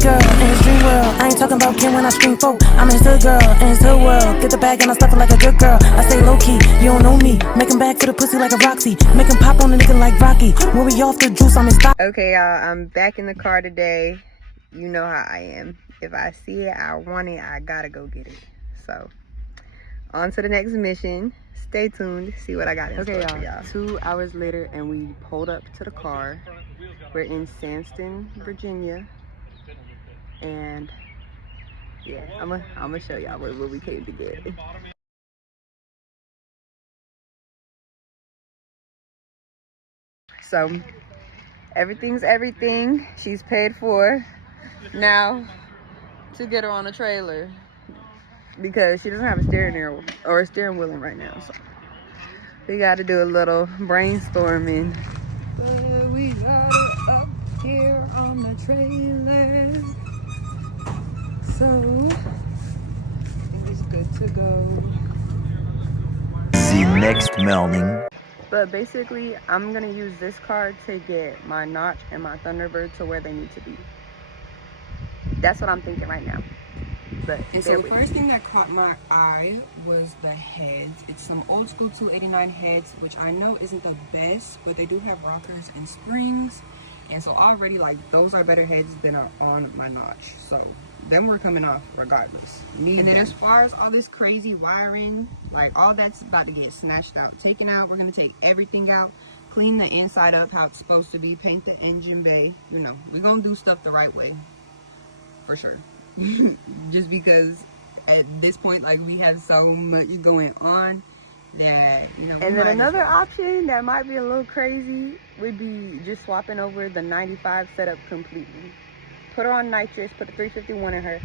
good girl in his dream world. I ain't talking about Ken when I scream folk. I'm his hood girl in his hood world. Get the bag and I stuff it like a good girl. I stay low key, you don't know me. Make him back for the pussy like a Roxy. Make him pop on a nigga like Rocky. When we off the juice, I'm in stock. Okay, y'all, I'm back in the car today. You know how I am. If I see it, I want it, I gotta go get it. So, on to the next mission. Stay tuned, see what I got in store for y'all. 2 hours later, and we pulled up to the car. We're in Sandston, Virginia. And, yeah, I'm gonna show y'all what we came to get. So, everything's everything. She's paid for. Now, to get her on a trailer, because she doesn't have a steering wheel right now, so we got to do a little brainstorming. But we got it up here on the trailer, so I think it's good to go. The next morning. But basically, I'm gonna use this car to get my Notch and my Thunderbird to where they need to be. That's what I'm thinking right now. But and so the first thing that caught my eye was the heads. It's some old school 289 heads, which I know isn't the best, but they do have rockers and springs. And so already, like, those are better heads than are on my Notch. So them were coming off regardless. And then as far as all this crazy wiring, like, all that's about to get snatched out, taken out. We're gonna take everything out, clean the inside up how it's supposed to be, paint the engine bay. You know, we're gonna do stuff the right way, for sure. Just because at this point, like, we have so much going on that, you know. And then another option that might be a little crazy would be just swapping over the 95 setup completely. Put her on nitrous, put the 351 in her.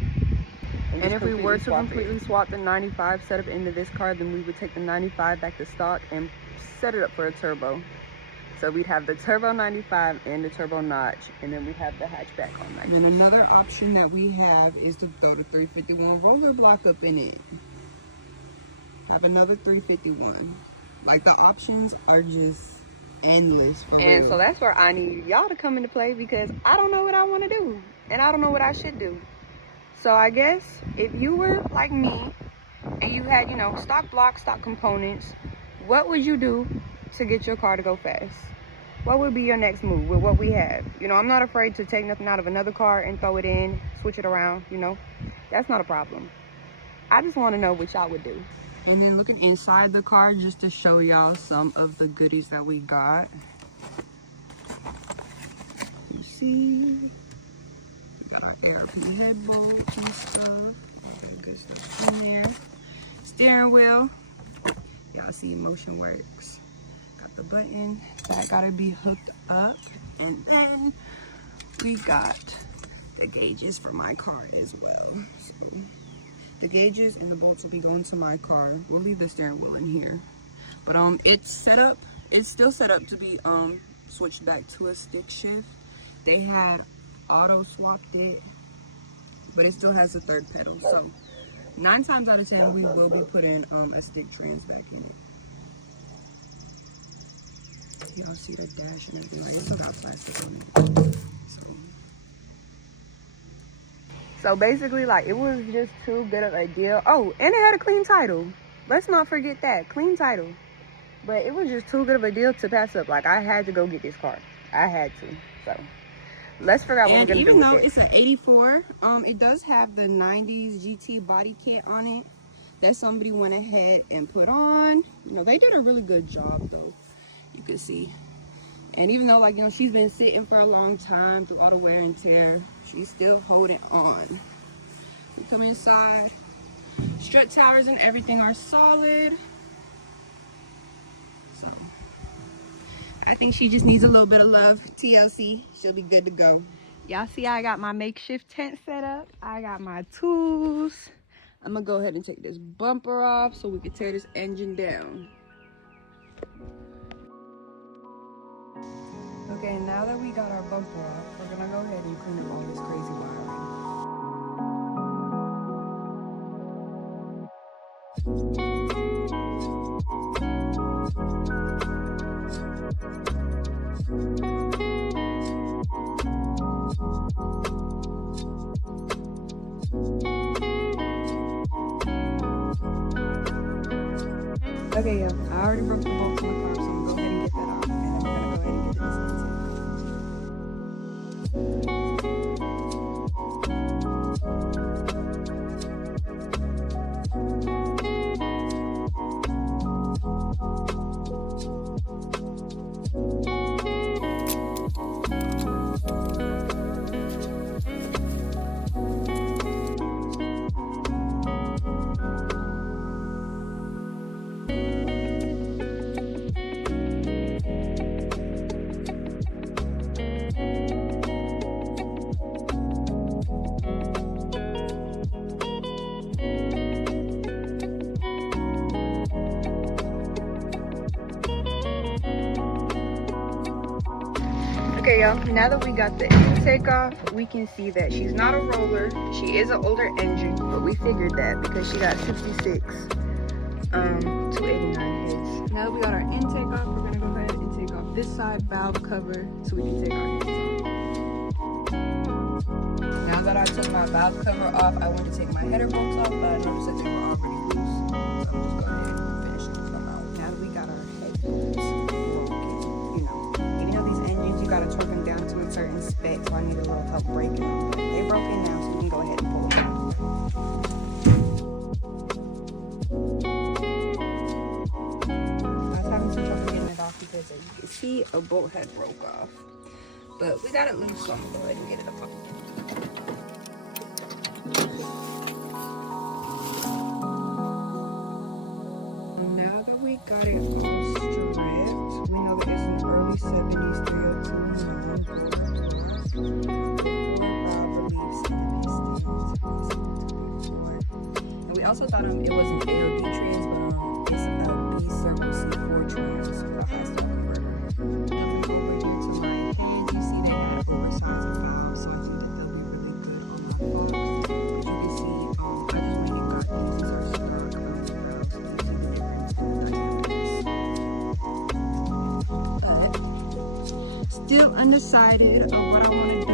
And if we were to completely swap the 95 setup into this car, then we would take the 95 back to stock and set it up for a turbo. So we'd have the turbo 95 and the turbo Notch, and then we'd have the hatchback on nitrous. And then another option that we have is to throw the 351 roller block up in it. Have another 351. Like, the options are just endless for real. And so that's where I need y'all to come into play, because I don't know what I want to do, and I don't know what I should do. So I guess if you were like me and you had, you know, stock blocks, stock components, what would you do to get your car to go fast? What would be your next move with what we have? You know, I'm not afraid to take nothing out of another car and throw it in, switch it around, you know. That's not a problem. I just want to know what y'all would do. And then looking inside the car, just to show y'all some of the goodies that we got. You see, we got our ARP head bolts and stuff. Good stuff in there. Steering wheel. Y'all see motion works. Got the button that gotta be hooked up. And then we got the gauges for my car as well. So the gauges and the bolts will be going to my car. We'll leave the steering wheel in here. But it's set up, it's still set up to be switched back to a stick shift. They had auto swapped it, but it still has a third pedal. So 9 times out of 10 we will be putting a stick trans back in it. Y'all see the dash and everything. Like, it's still got plastic on it. So basically, like, it was just too good of a deal. Oh, and it had a clean title. Let's not forget that. Clean title. But it was just too good of a deal to pass up. Like, I had to go get this car. I had to. So let's figure out what we're going to do with it. And even though it's an 84, it does have the 90s GT body kit on it that somebody went ahead and put on. You know, they did a really good job, though. You can see. And even though, like, you know, she's been sitting for a long time through all the wear and tear, she's still holding on. We come inside. Strut towers and everything are solid. So, I think she just needs a little bit of love. TLC, she'll be good to go. Y'all see I got my makeshift tent set up. I got my tools. I'm going to go ahead and take this bumper off so we can tear this engine down. Okay, now that we got our bumper off, we're gonna go ahead and clean up all this crazy Okay, yeah, I already broke the bolts in the car, so I'm gonna go ahead and get that off, and then we're gonna go ahead and get this Okay, y'all, now that we got the intake off, we can see that she's not a roller. She is an older engine, but we figured that because she got 66 289 heads. Now that we got our intake off, we're gonna go ahead and take off this side valve cover so we can take our heads off. Now that I took my valve cover off, I went to take my header bolts off, but I noticed that they were already loose. So I'm just go ahead and finish them out. Now that we got our head bolts broken, you know these engines, you gotta torque them down to a certain spec, so I need a little help breaking them. But they're broken now, so we can go ahead and pull them out. I was having some trouble getting it off because as you can see, a bolt had broke off. But we got it loose, so I'm gonna go ahead and get it off. Now that we got it all stripped, we know that it's an early 70s 302 and we also thought it was an AOD trans, but it's a B circle C4 trans with a high stop converter. Over here to my hands, you see they have oversized valves, so I think that they'll be really good on my Fox. As you can see, I just went and got these are stock valves, so you see the difference in the diameters. Still undecided of what I want to